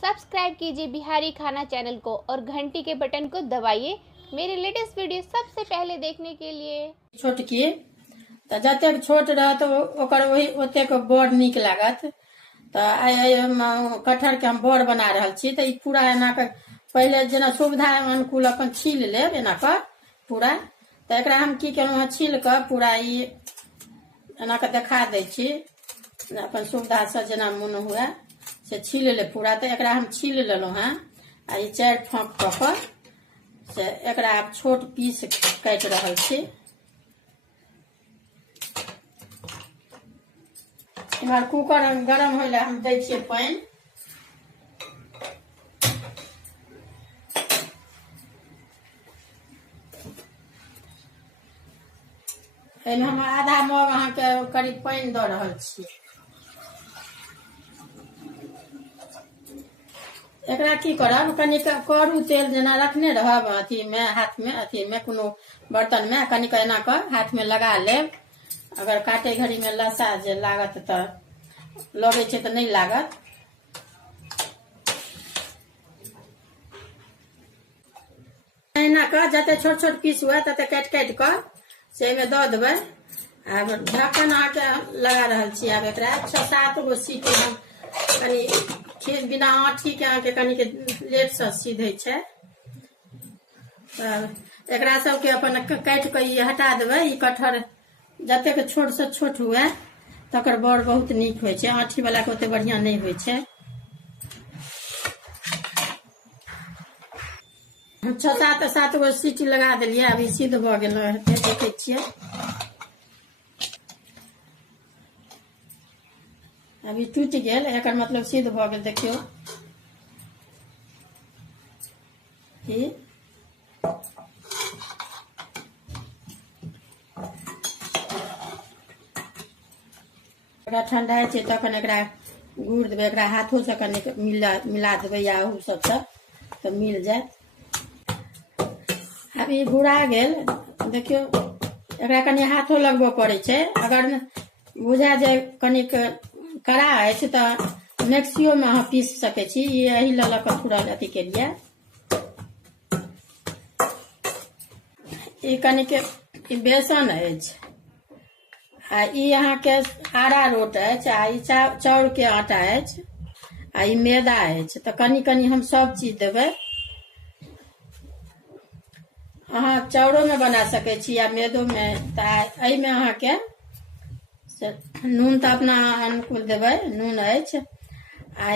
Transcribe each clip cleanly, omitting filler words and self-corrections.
Subscribe कीजिए बिहारी खाना channel को और घंटी के बटन को दबाइए मेरे लेटेस्ट वीडियो सबसे पहले देखने के लिए। छोट की तो जतेक छोट रहत ओकर वही ओतेक बड़ नीक लागत। तो आइ कटहर के हम बड़ बना रहल छी। तो पूरा एना के पहले जेना सुविधा अनुकूल अपन छील लेब एना के पूरा। तो एकरा हम की केलहुँ छील के पूरा एना के देखा दै छी अपन सुविधा से जेना मन हुए से छील ले पूरा। तो एकरा हम छील लेलहुँ हैं आ 4 फाँक कऽ कऽ से एकरा आब छोट पीस काटि रहल छी। इमहर कुकर गरम होइले हम दै छियै पानि। एहिमे हम आधा मग अहाँके करीब पानि दऽ रहल छी। एकरा की करब कनी करू तेल जेना रखने रहब अथी में हाथ में अथी में कोनो बर्तन में कनी एना कर हाथ में लगा लेब। अगर काटे घड़ी में लसा जे लागत तो लगे छे तो नहीं लागत। एना कर जते छोट छोट पीस हुए तते काट काट कर से में दऽ देबै। आब ढक्कन आके लगा रहल छी। आब एकरा 6-7 गो सीटी हम कनी खीर बिना आठी के आके कनी के लेट से सीधे छे। एकरा सबके अपन काट के हटा देबै। ई कटहर जते के छोट से छोट हुए तकर बड़ बहुत नीक होय छे। आठी वाला के ओते बढ़िया नहीं होय छे। 6-7 गो सीटी लगा देलिए। अभी सिद्ध भ गेल हेतै देखे छियै। अभी टूट गेल एकर मतलब सिद्ध भ गेल। देखियो एकरा ठंडा छे तखन एकरा गुड़ देबै। एकरा हाथों से कनी मिला देबै या अहू सब से तो मिल जाए। अभी गुड़ा गेल देखियो एकरा कनी हाथों लगबो पड़े छे। अगर बुझा जाए कनी कड़ा है तो मिक्सियो में अहाँ पीस सके छी। यही लऽ के पूरा अथी के लिए ई कनी के बेसन अछि आ ई अहाँ के अरारोट अछि आ ई चाउर के आटा अछि आ ई मैदा अछि। तो कनी कनी हम सब चीज देबै। अहाँ चाउरो में बना सके छी या मैदो में। तो एहि में अहाँ के नून तो अपना अनुकूल देबै। नून अछि आ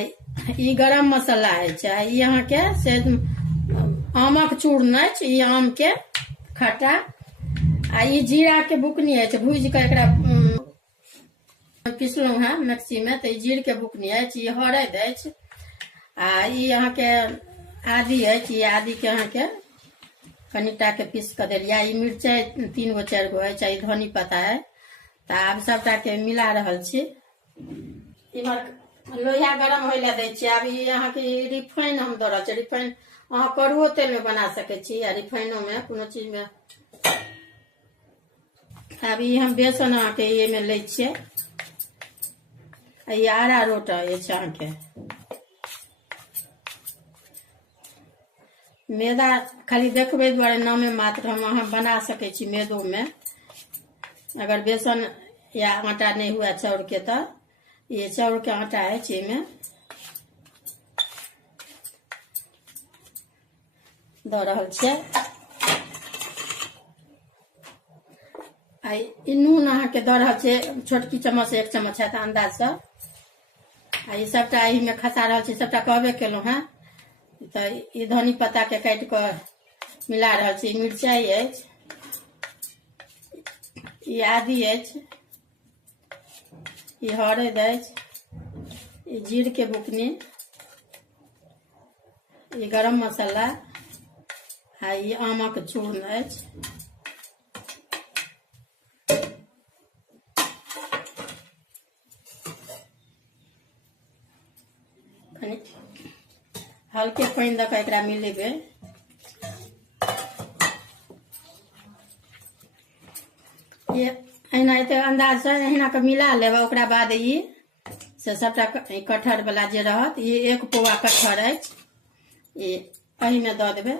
ई गरम मसाला अछि आ ई अहाँ के से आमक चूर्ण अछि। ई आम के खट्टा आ ई जीरा के बुकनी अछि। भूज के एकरा पिसलहुँ हैं मिक्सी में। तो ई जीर के बुकनी अछि। ई हरद अछि आ ई अहाँ के आदी अछि। ई आदी के अहाँ के कनिटा के पीस के देलिए। ई मिर्चाई 3 गो 4 गो अछि। ई धनी पत्ता है। तो आब सबटा के मिला रहल छी। इमहर लोहिया गरम होइले दै छी। आब ई अहाँ के रिफाइन हम दऽ रहल छी। रिफाइन अहाँ कड़ुओ तेल में बना सके छी या रिफाइनो में कोनो चीज में। अब ई हम बेसन अहाँ के ये में लै छियै। ई अरारोट अछि अहाँ के। मैदा खाली देखबै दुआरे नामे मात्र हम अहाँ बना सके छी मैदो में। अगर बेसन या आटा नहीं हुआ चाउर के तो ये चाउर के आटा है में दऽ रहल छियै। ई नून अहाँ के दऽ रहल छियै छोटकी चम्मच से 1 चम्मच है तो अंदाज से। आ ई सबटा एही में खसा रहल छी। सबटा कहबे केलहुँ हैं। तो ई धनी पत्ता के काट के मिला रहल छी। मिरचाई अछि। ई आदी अछि। ई हरद अछि। ई जीर के बुकनी। ई गरम मसाला आ ई आमक चूर्ण अछि। हल्के पानी दऽ के एकरा मिलेबै। ये एना अंदाज से एना के मिला लेब। ओकरा बाद ई से सबटा कटहर वाला जे रहत, ई 1 पौआ कटहर अछि, ई एही में दऽ देबै।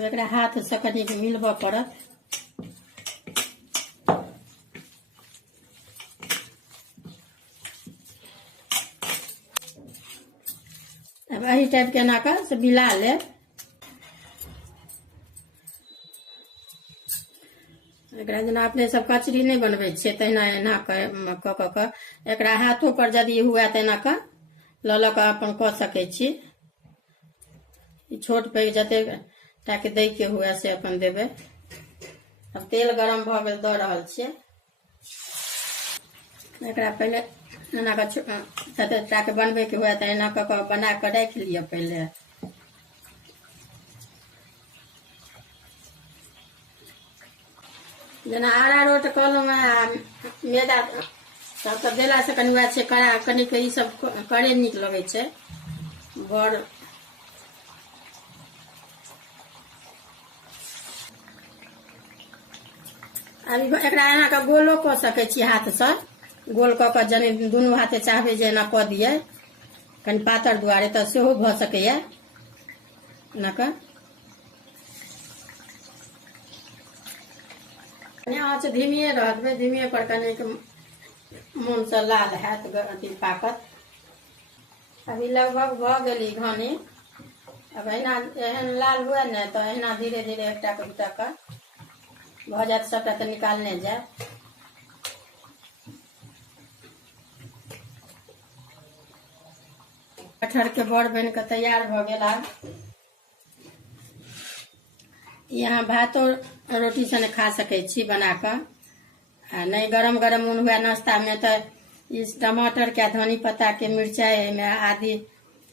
एकरा हाथ से कनी मिलबऽ पड़त। अब एही टाइप के एना कऽ से मिला लेब। एकरा जेना अपने सब कचरी नहीं बनबै छियै तहिना एना कऽ एकरा हाथों पर यदि हुए तऽ एना कऽ लऽ कऽ अपन कऽ सकै छी। छोट पैघ जते टाके दै के हुए से अपन देबै। अब तेल गरम भऽ गेल, दऽ रहल छियै। एकरा पहले एना कऽ जते टाके बनबै के हुए तऽ एना कऽ बना कऽ राखि लिअ पहले। जेना अरारोट कहलहुँ मैदा सबके देला से कनि वएह छै कड़ा, कनिक ई सब करे नीक लगै छै। बड़ अभी एकरा एना कऽ गोलो कऽ सकै छी, हाथ से गोल कऽ कऽ जने दुनू हाथे चाहबै जे एना कऽ दियै कनि पातर दुआरे तऽ सेहो भऽ सकैए। एना कऽ आँच धीमिए रखबै, धीमिए पर कनिक मोन से लाल हैत, अथी पाकत। अभी लगभग भऽ गेली घानी। अब एना एहन लाल हुए ने तऽ एना धीरे धीरे एकटा के दूटा के भऽ जायत, सबटा तऽ निकालने जाए। कटहर के बड़ बन के तैयार भऽ गेल। आब यहाँ भातो रोटी से खा सकै छी बना कऽ। आ नहीं गरम गरम मोन हुए नाश्ता में तो इस टमाटर के, धनी पत्ता के, मिरचाई में आदि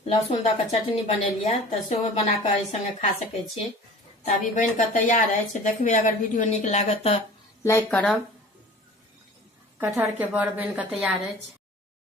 लहसुन दऽ कऽ चटनी बनेलिए तऽ सेहो बना कऽ एहि संगे खा सकै छी। तऽ अभी बन कऽ तैयार अछि, देखबै। अगर वीडियो नीक लागत तऽ लाइक करब। कटहर के बड़ बन कऽ तैयार अछि।